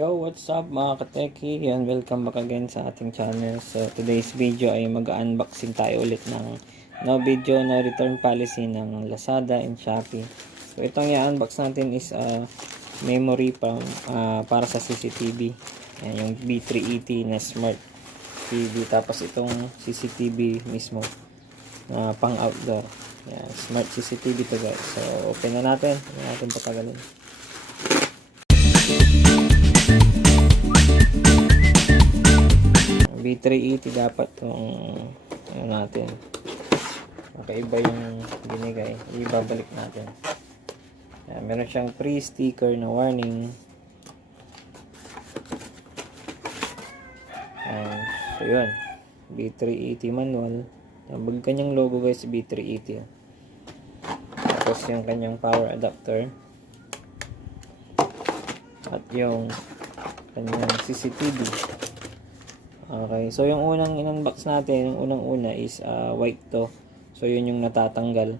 Yo, what's up mga kateki? Yan, welcome back again sa ating channel. So, today's video ay mag-unboxing tayo ulit ng no video, no return policy ng Lazada and Shopee. So, itong i-unbox natin is memory para sa CCTV. Yan, yung B380 na smart TV. Tapos itong CCTV mismo na pang outdoor. Yan, smart CCTV to guys. So, open na natin. Hindi natin patagalin. B380 dapat itong natin. Makaiba yung binigay. Ibabalik natin. Yan, meron siyang free sticker na warning. Yan. So yun. B380 manual. Yung kanyang logo guys, B380. Tapos yung kanyang power adapter. At yung kanyang CCTV. Okay, so yung unang in-unbox natin, yung unang-una is white to. So yun yung natatanggal.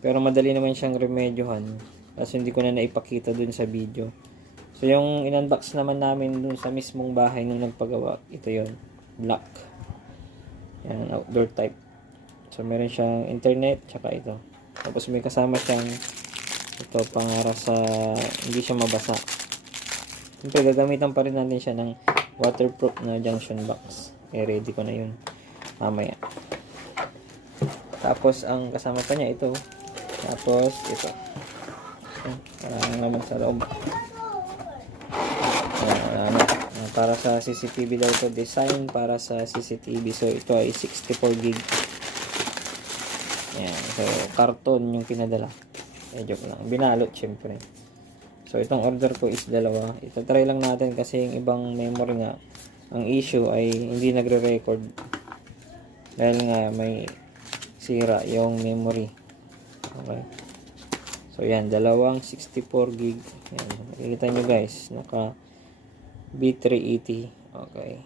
Pero madali naman siyang remedyohan. Kasi hindi ko na naipakita dun sa video. So yung in-unbox naman namin dun sa mismong bahay nung nagpagawa, ito yun, black. Yan, outdoor type. So meron siyang internet, tsaka ito. Tapos may kasama siyang ito, para sa hindi siya mabasa. Siyempre, gagamitan pa rin natin siya ng waterproof na junction box. Ready ko na yun mamaya. Tapos ang kasama pa niya ito. Tapos ito. Naman sa loob. Para sa CCTV daw ito. Design para sa CCTV. So ito ay 64 gig. Yan. So karton yung pinadala. Joke lang. Binalot syempre. So, itong order ko is dalawa. Ito try lang natin kasi yung ibang memory nga, ang issue ay hindi nagre-record. Dahil nga may sira yung memory. Okay. So, yan. Dalawang 64 gig. Yan. Makikita nyo guys. Naka B380. Okay.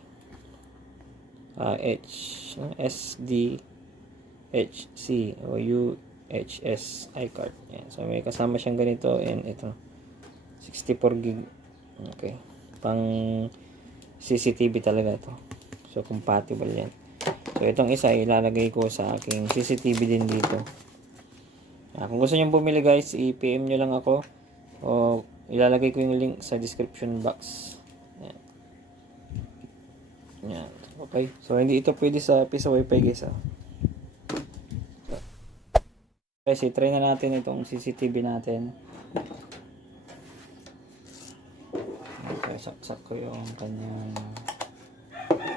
SD, HC, o UHS iCard. Yan. So, may kasama siyang ganito and ito. 64 gig. Okay. Pang CCTV talaga ito. So, compatible yan. So, itong isa ilalagay ko sa aking CCTV din dito. Kung gusto nyo bumili guys, i-PM nyo lang ako. O ilalagay ko yung link sa description box. Yan. Yan. Okay. So, hindi ito pwede sa piece of wifi guys. Guys, i-try na natin itong CCTV natin. Okay, saksak ko yung kanyang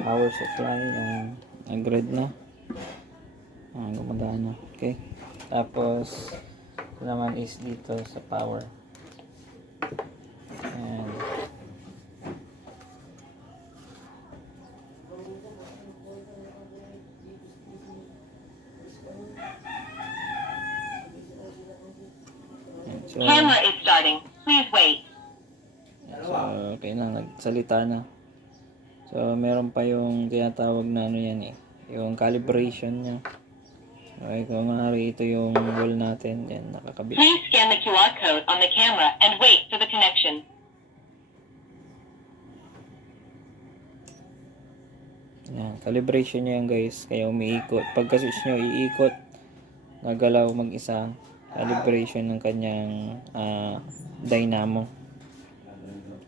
power supply ng grid na. Gumagana. Okay. Tapos ito naman is dito sa power. And so, camera is starting. Please wait. So, okay na, nagsalita na. So, meron pa yung tinatawag na ano yan yung calibration niya. Okay, kung maaari ito yung wall natin. Yan, nakakabit. Please scan the QR code on the camera and wait for the connection. Yan, calibration niya yan guys. Kaya umiikot. Pagka switch nyo, iikot. Nagalaw mag-isa. Calibration ng kanyang dynamo.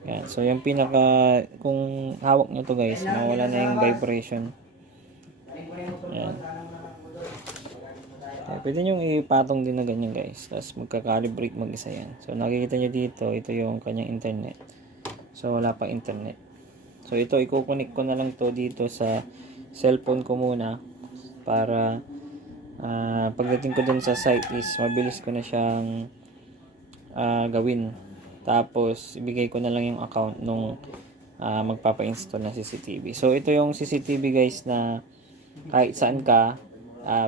Yan. So, yung kung hawak nyo to guys, mawala na yung vibration. Yan. So, pwede nyo ipatong din na ganyan guys. Tapos magka-calibrate mag-isa yan. So, nakikita nyo dito, ito yung kanyang internet. So, wala pa internet. So, ito, i-connect ko na lang to dito sa cellphone ko muna. Para, pagdating ko dun sa site is, mabilis ko na siyang gawin. Tapos, ibigay ko na lang yung account nung magpapa-install na CCTV. So, ito yung CCTV guys na kahit saan ka,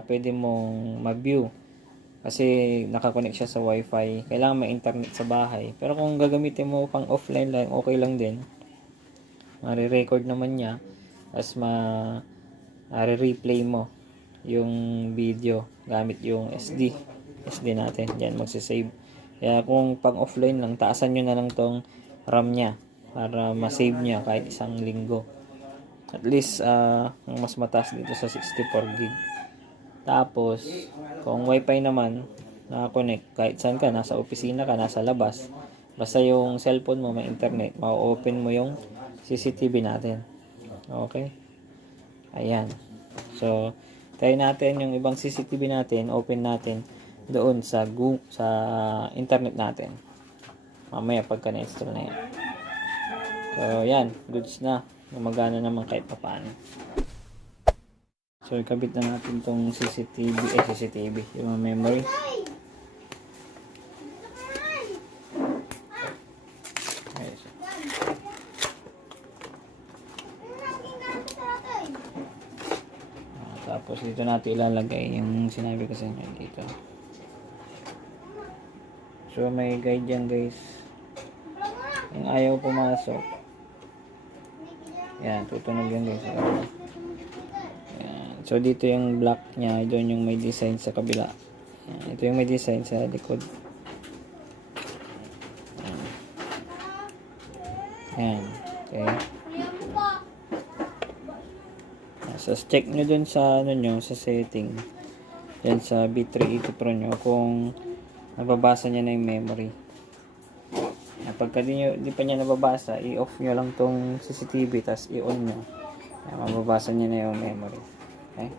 pwede mong mag-view. Kasi, nakakonect siya sa wifi. Kailangan may internet sa bahay. Pero kung gagamitin mo pang offline lang, okay lang din. Mare-record naman niya. Tapos, mare-replay mo yung video gamit yung SD natin. Diyan, magsisave. Kaya kung pang offline lang, taasan nyo na lang tong RAM nya para ma-save niya kahit isang linggo. At least ang mas mataas dito sa 64 gig. Tapos kung wifi naman na-connect kahit saan ka, nasa opisina ka, nasa labas, basta yung cellphone mo may internet, ma-open mo yung CCTV natin. Okay? Ayan. So, try natin yung ibang CCTV natin, open natin doon sa sa internet natin. Mamaya pagka na-install na yan. So, yan. Goods na. Gumagana naman kahit papaano. So, ikabit na natin tong CCTV, yung memory. Ayun. Tapos dito natin ilalagay yung sinabi ko sa inyo dito. So may guide yan guys. Yung ayaw pumasok, yan, tutunog yan guys. Yan. So dito yung black nya, doon yung may design sa kabila. Yan. Ito yung may design sa likod. Yan. Okay. So, check nyo dun sa, sa setting. Yan sa B380 Pro nyo kung nababasa niya na yung memory. Pagka di pa niya nababasa, i-off nyo lang tong CCTV, tas i-on nyo. Yan, mababasa niya na yung memory. Okay?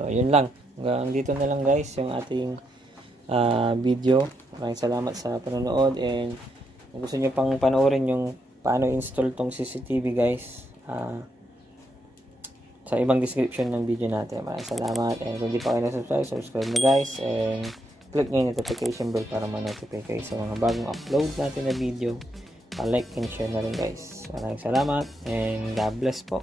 So, yun lang. Hanggang dito na lang guys, yung ating video. Maraming salamat sa panonood, and kung gusto nyo pang panoorin yung paano install tong CCTV guys, sa ibang description ng video natin. Maraming salamat, and kung di pa kayo na-subscribe, subscribe na guys, and click nyo yung notification bell para ma-notify kayo sa mga bagong upload natin na video. Pa-like and share na rin guys. Maraming salamat, and God bless po.